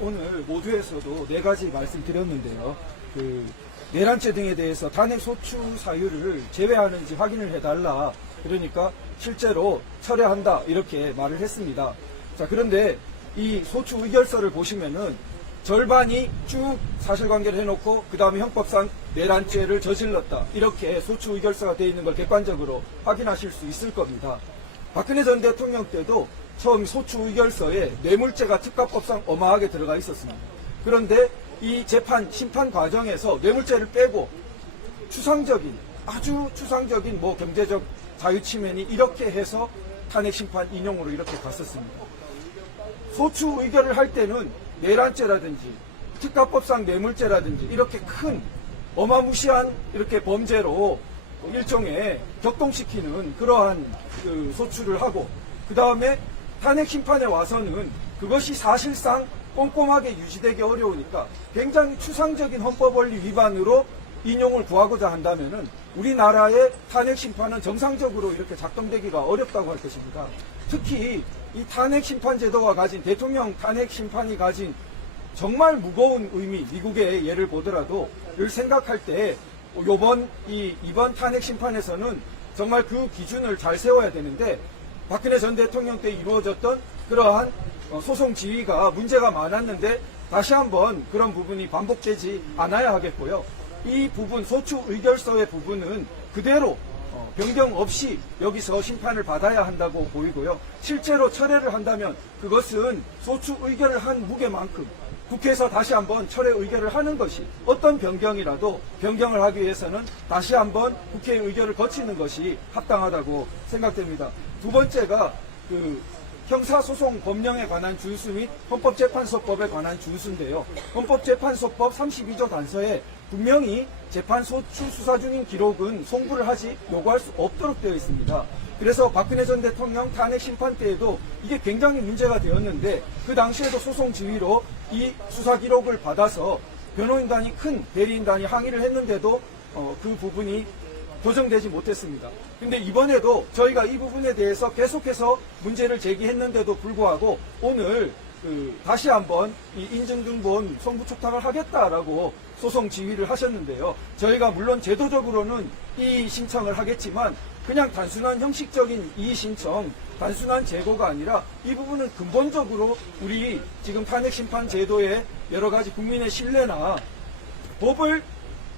오늘 모두에서도 네 가지 말씀드렸는데요. 내란죄 등에 대해서 탄핵 소추 사유를 제외하는지 확인을 해달라. 그러니까 실제로 철회한다 이렇게 말을 했습니다. 자, 그런데 이 소추 의결서를 보시면은 절반이 쭉 사실관계를 해놓고 그 다음에 형법상 내란죄를 저질렀다 이렇게 소추 의결서가 되어 있는 걸 객관적으로 확인하실 수 있을 겁니다. 박근혜 전 대통령 때도 처음 소추 의결서에 뇌물죄가 특가법상 어마하게 들어가 있었습니다. 그런데 이 재판 심판 과정에서 뇌물죄를 빼고 추상적인 아주 추상적인 경제적 자유침해니 이렇게 해서 탄핵 심판 인용으로 이렇게 갔었습니다. 소추 의결을 할 때는 내란죄라든지 특가법상 뇌물죄라든지 이렇게 큰 어마무시한 이렇게 범죄로 일종의 격동시키는 그러한 소추를 하고 그 다음에 탄핵 심판에 와서는 그것이 사실상 꼼꼼하게 유지되기 어려우니까 굉장히 추상적인 헌법 원리 위반으로 인용을 구하고자 한다면은 우리나라의 탄핵 심판은 정상적으로 이렇게 작동되기가 어렵다고 할 것입니다. 특히 이 탄핵 심판 제도가 가진 대통령 탄핵 심판이 가진 정말 무거운 의미, 미국의 예를 보더라도 를 생각할 때 이번 탄핵 심판에서는 정말 그 기준을 잘 세워야 되는데 박근혜 전 대통령 때 이루어졌던 그러한 소송 지휘가 문제가 많았는데 다시 한번 그런 부분이 반복되지 않아야 하겠고요. 이 부분 소추 의결서의 부분은 그대로 변경 없이 여기서 심판을 받아야 한다고 보이고요. 실제로 철회를 한다면 그것은 소추 의결을 한 무게만큼 국회에서 다시 한번 철회 의결을 하는 것이 어떤 변경이라도 변경을 하기 위해서는 다시 한번 국회 의결을 거치는 것이 합당하다고 생각됩니다. 두 번째가 형사소송 법령에 관한 준수 및 헌법재판소법에 관한 준수인데요. 헌법재판소법 32조 단서에 분명히 재판 소추 수사 중인 기록은 송부를 요구할 수 없도록 되어 있습니다. 그래서 박근혜 전 대통령 탄핵 심판 때에도 이게 굉장히 문제가 되었는데 그 당시에도 소송 지휘로 이 수사 기록을 받아서 변호인단이 큰 대리인단이 항의를 했는데도 그 부분이 조정되지 못했습니다. 근데 이번에도 저희가 이 부분에 대해서 계속해서 문제를 제기했는데도 불구하고 오늘 다시 한번 이 인증등본 송부 촉탁을 하겠다라고 소송 지휘를 하셨는데요. 저희가 물론 제도적으로는 이 신청을 하겠지만 그냥 단순한 형식적인 이 신청, 단순한 재고가 아니라 이 부분은 근본적으로 우리 지금 탄핵 심판 제도의 여러 가지 국민의 신뢰나 법을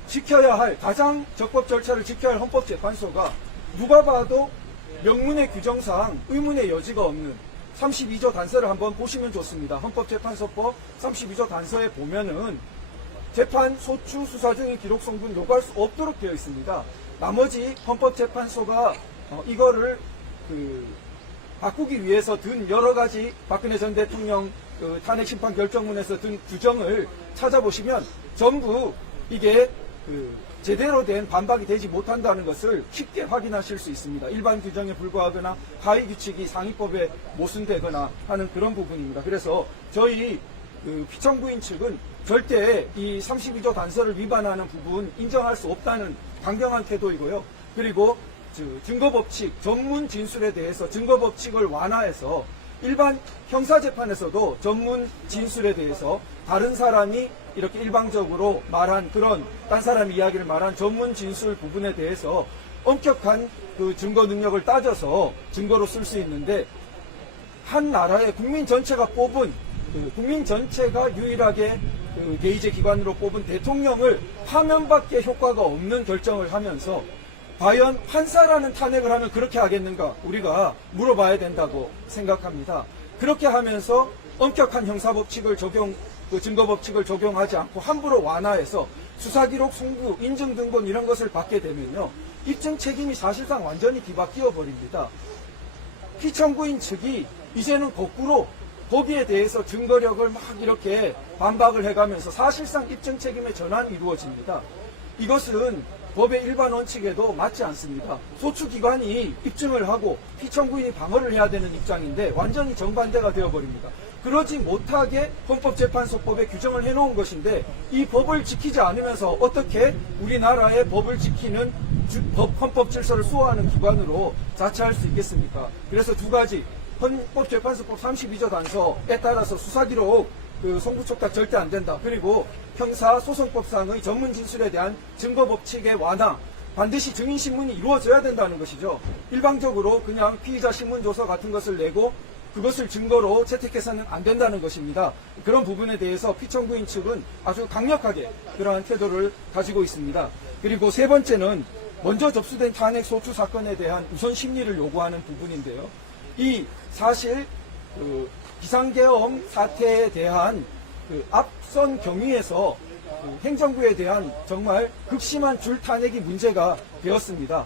지켜야 할 가장 적법 절차를 지켜야 할 헌법재판소가 누가 봐도 명문의 규정상 의문의 여지가 없는 32조 단서를 한번 보시면 좋습니다. 헌법재판소법 32조 단서에 보면은 재판 소추 수사 중인 기록 송부는 요구할 수 없도록 되어 있습니다. 나머지 헌법재판소가 이거를 바꾸기 위해서 든 여러 가지 박근혜 전 대통령 탄핵 심판 결정문에서 든 규정을 찾아보시면 전부 이게 제대로 된 반박이 되지 못한다는 것을 쉽게 확인하실 수 있습니다. 일반 규정에 불과하거나 하위 규칙이 상위법에 모순되거나 하는 그런 부분입니다. 그래서 저희 피청구인 측은 절대 이 32조 단서를 위반하는 부분 인정할 수 없다는 강경한 태도이고요. 그리고 증거법칙, 전문 진술에 대해서 증거법칙을 완화해서 일반 형사재판에서도 전문 진술에 대해서 다른 사람이 이렇게 일방적으로 말한 그런 딴 사람 이야기를 말한 전문 진술 부분에 대해서 엄격한 증거 능력을 따져서 증거로 쓸 수 있는데 한 나라의 국민 전체가 뽑은 국민 전체가 유일하게 대의제 기관으로 뽑은 대통령을 파면밖에 효과가 없는 결정을 하면서 과연 판사라는 탄핵을 하면 그렇게 하겠는가 우리가 물어봐야 된다고 생각합니다. 그렇게 하면서 엄격한 형사법칙을 증거법칙을 적용하지 않고 함부로 완화해서 수사기록, 송부, 인증등본 이런 것을 받게 되면요. 입증 책임이 사실상 완전히 뒤바뀌어 버립니다. 피청구인 측이 이제는 거꾸로 거기에 대해서 증거력을 막 이렇게 반박을 해가면서 사실상 입증 책임의 전환이 이루어집니다. 이것은 법의 일반 원칙에도 맞지 않습니다. 소추기관이 입증을 하고 피청구인이 방어를 해야 되는 입장인데 완전히 정반대가 되어버립니다. 그러지 못하게 헌법재판소법에 규정을 해놓은 것인데 이 법을 지키지 않으면서 어떻게 우리나라의 법을 지키는 헌법 질서를 수호하는 기관으로 자처할 수 있겠습니까? 그래서 두 가지 헌법재판소법 32조 단서에 따라서 수사기록 그 송부촉탁 절대 안 된다. 그리고 형사소송법상의 전문 진술에 대한 증거 법칙의 완화, 반드시 증인신문이 이루어져야 된다는 것이죠. 일방적으로 그냥 피의자 신문조서 같은 것을 내고 그것을 증거로 채택해서는 안 된다는 것입니다. 그런 부분에 대해서 피청구인 측은 아주 강력하게 그러한 태도를 가지고 있습니다. 그리고 세 번째는 먼저 접수된 탄핵 소추 사건에 대한 우선 심리를 요구하는 부분인데요. 이 사실 그 비상계엄 사태에 대한 그 앞선 경위에서 그 행정부에 대한 정말 극심한 줄탄핵이 문제가 되었습니다.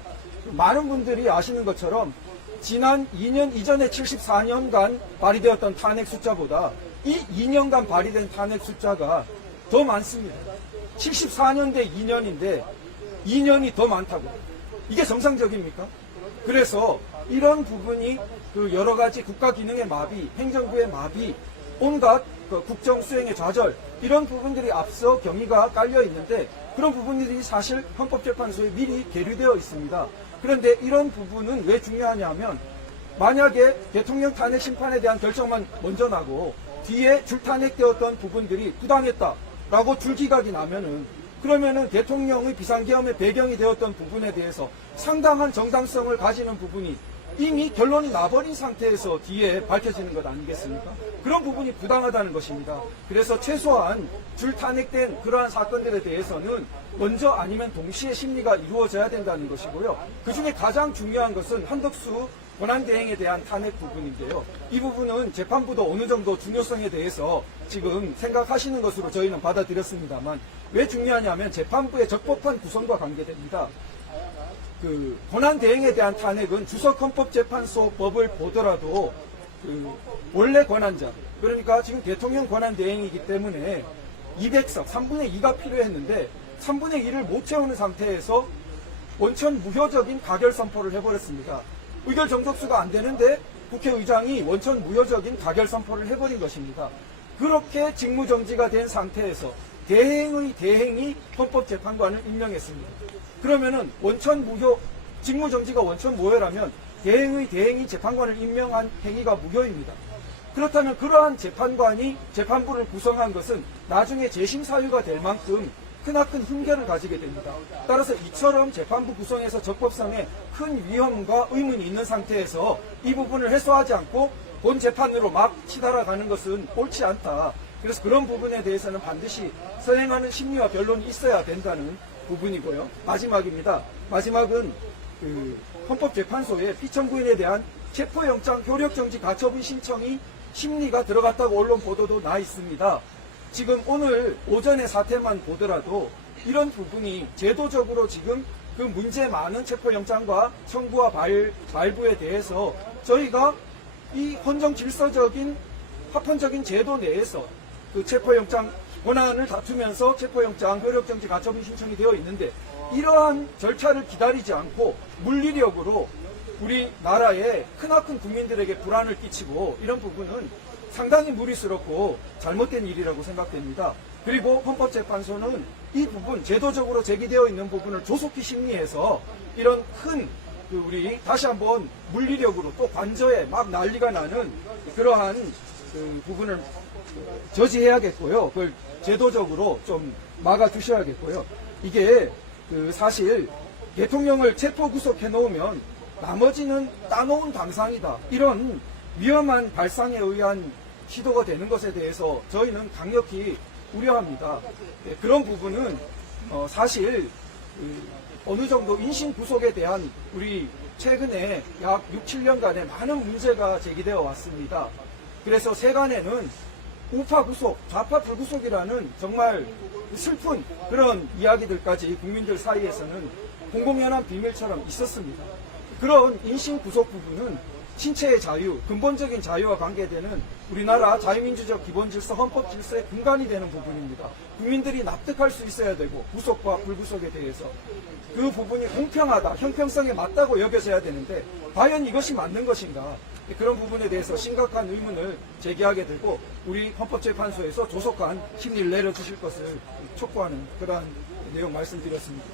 많은 분들이 아시는 것처럼 지난 2년 이전에 74년간 발의되었던 탄핵 숫자보다 이 2년간 발의된 탄핵 숫자가 더 많습니다. 74년 대 2년인데 2년이 더 많다고. 이게 정상적입니까? 그래서 이런 부분이 그 여러 가지 국가 기능의 마비, 행정부의 마비, 온갖 그 국정 수행의 좌절, 이런 부분들이 앞서 경위가 깔려 있는데 그런 부분들이 사실 헌법재판소에 미리 계류되어 있습니다. 그런데 이런 부분은 왜 중요하냐면 만약에 대통령 탄핵 심판에 대한 결정만 먼저 나고 뒤에 줄탄핵되었던 부분들이 부당했다라고 줄기각이 나면은 그러면은 대통령의 비상계엄의 배경이 되었던 부분에 대해서 상당한 정당성을 가지는 부분이 이미 결론이 나버린 상태에서 뒤에 밝혀지는 것 아니겠습니까? 그런 부분이 부당하다는 것입니다. 그래서 최소한 줄탄핵된 그러한 사건들에 대해서는 먼저 아니면 동시에 심리가 이루어져야 된다는 것이고요. 그중에 가장 중요한 것은 한덕수 권한대행에 대한 탄핵 부분인데요. 이 부분은 재판부도 어느 정도 중요성에 대해서 지금 생각하시는 것으로 저희는 받아들였습니다만 왜 중요하냐면 재판부의 적법한 구성과 관계됩니다. 그 권한대행에 대한 탄핵은 주석헌법재판소 법을 보더라도 그 원래 권한자, 그러니까 지금 대통령 권한대행이기 때문에 200석, 3분의 2가 필요했는데 3분의 2를 못 채우는 상태에서 원천 무효적인 가결 선포를 해버렸습니다. 의결 정석수가 안 되는데 국회의장이 원천 무효적인 가결 선포를 해버린 것입니다. 그렇게 직무정지가 된 상태에서 대행의 대행이 헌법재판관을 임명했습니다. 그러면은 원천 무효, 직무정지가 원천 무효라면 대행의 대행이 재판관을 임명한 행위가 무효입니다. 그렇다면 그러한 재판관이 재판부를 구성한 것은 나중에 재심 사유가 될 만큼 크나큰 흠결을 가지게 됩니다. 따라서 이처럼 재판부 구성에서 적법성에 큰 위험과 의문이 있는 상태에서 이 부분을 해소하지 않고 본 재판으로 막 치달아가는 것은 옳지 않다. 그래서 그런 부분에 대해서는 반드시 선행하는 심리와 변론이 있어야 된다는 부분이고요. 마지막입니다. 마지막은 그 헌법재판소에 피청구인에 대한 체포영장 효력정지 가처분 신청이 심리가 들어갔다고 언론 보도도 나 있습니다. 지금 오늘 오전의 사태만 보더라도 이런 부분이 제도적으로 지금 그 문제 많은 체포영장과 청구와 발부에 대해서 저희가 이 헌정 질서적인 합헌적인 제도 내에서 그 체포영장 권한을 다투면서 체포영장 효력정지 가처분 신청이 되어 있는데 이러한 절차를 기다리지 않고 물리력으로 우리나라의 크나큰 국민들에게 불안을 끼치고 이런 부분은 상당히 무리스럽고 잘못된 일이라고 생각됩니다. 그리고 헌법재판소는 이 부분 제도적으로 제기되어 있는 부분을 조속히 심리해서 이런 큰 우리 다시 한번 물리력으로 또 관저에 막 난리가 나는 그러한 그 부분을 저지해야겠고요. 그걸 제도적으로 좀 막아주셔야겠고요. 이게 그 사실 대통령을 체포 구속해 놓으면 나머지는 따놓은 당상이다. 이런 위험한 발상에 의한 시도가 되는 것에 대해서 저희는 강력히 우려합니다. 네, 그런 부분은 사실 어느 정도 인신 구속에 대한 우리 최근에 약 6, 7년간의 많은 문제가 제기되어 왔습니다. 그래서 세간에는 우파 구속, 좌파 불구속이라는 정말 슬픈 그런 이야기들까지 국민들 사이에서는 공공연한 비밀처럼 있었습니다. 그런 인신 구속 부분은 신체의 자유, 근본적인 자유와 관계되는 우리나라 자유민주적 기본질서, 헌법질서의 근간이 되는 부분입니다. 국민들이 납득할 수 있어야 되고 구속과 불구속에 대해서 그 부분이 공평하다, 형평성에 맞다고 여겨져야 되는데 과연 이것이 맞는 것인가? 그런 부분에 대해서 심각한 의문을 제기하게 되고 우리 헌법재판소에서 조속한 심리를 내려주실 것을 촉구하는 그러한 내용 말씀드렸습니다.